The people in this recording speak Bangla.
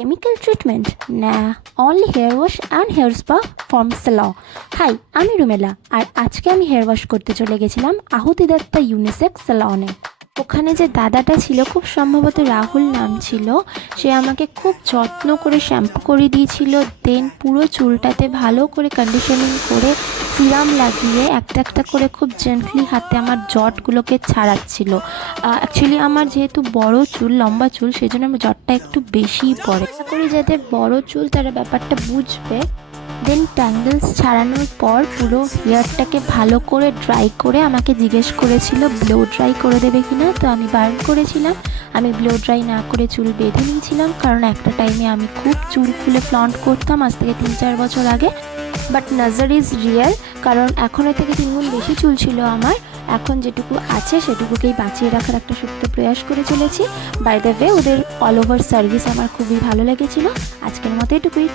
কেমিক্যাল ট্রিটমেন্ট না, only hair wash and hair spa from salon. Hi, আমি রুমেলা, আর আজকে আমি হেয়ার ওয়াশ করতে চলে গেছিলাম আহুতি দত্তা ইউনিসেক্স সালনে। ওখানে যে দাদাটা ছিল, খুব সম্ভবত রাহুল নাম ছিল, সে আমাকে খুব যত্ন করে শ্যাম্পু করে দিয়েছিল। দেন পুরো চুলটাতে ভালো করে কন্ডিশনিং করে সিরাম লাগিয়ে একটা একটা করে খুব জেন্টলি হাতে আমার জটগুলোকে ছাড়াচ্ছিল। অ্যাকচুয়ালি আমার যেহেতু বড় চুল, লম্বা চুল, সেই জন্য আমার জটটা একটু বেশিই পড়ে। আশা করি যাদের বড় চুল তারা ব্যাপারটা বুঝবে। দেন ট্যাঙ্গেলস ছাড়ানোর পর পুরো হেয়ারটাকে ভালো করে ড্রাই করে আমাকে জিজ্ঞেস করেছিল ব্লো ড্রাই করে দেবে কিনা। তো আমি বারণ করেছিলাম, আমি ব্লো ড্রাই না করে চুল বেঁধে নিয়েছিলাম, কারণ একটা টাইমে আমি খুব চুল খুলে ফ্লন্ট করতাম, আজ থেকে 3-4 বছর আগে। বাট নাজার ইজ রিয়েল, কারণ এখন এর থেকে 3 গুণ বেশি চুল ছিল আমার। এখন যেটুকু আছে সেটুকুকেই বাঁচিয়ে রাখার একটা সুপ্ত প্রয়াস করে চলেছি। বাই দ্য ওয়ে, ওদের অল ওভার সার্ভিস আমার খুবই ভালো লেগেছিল। আজকের মতো এটুকুই।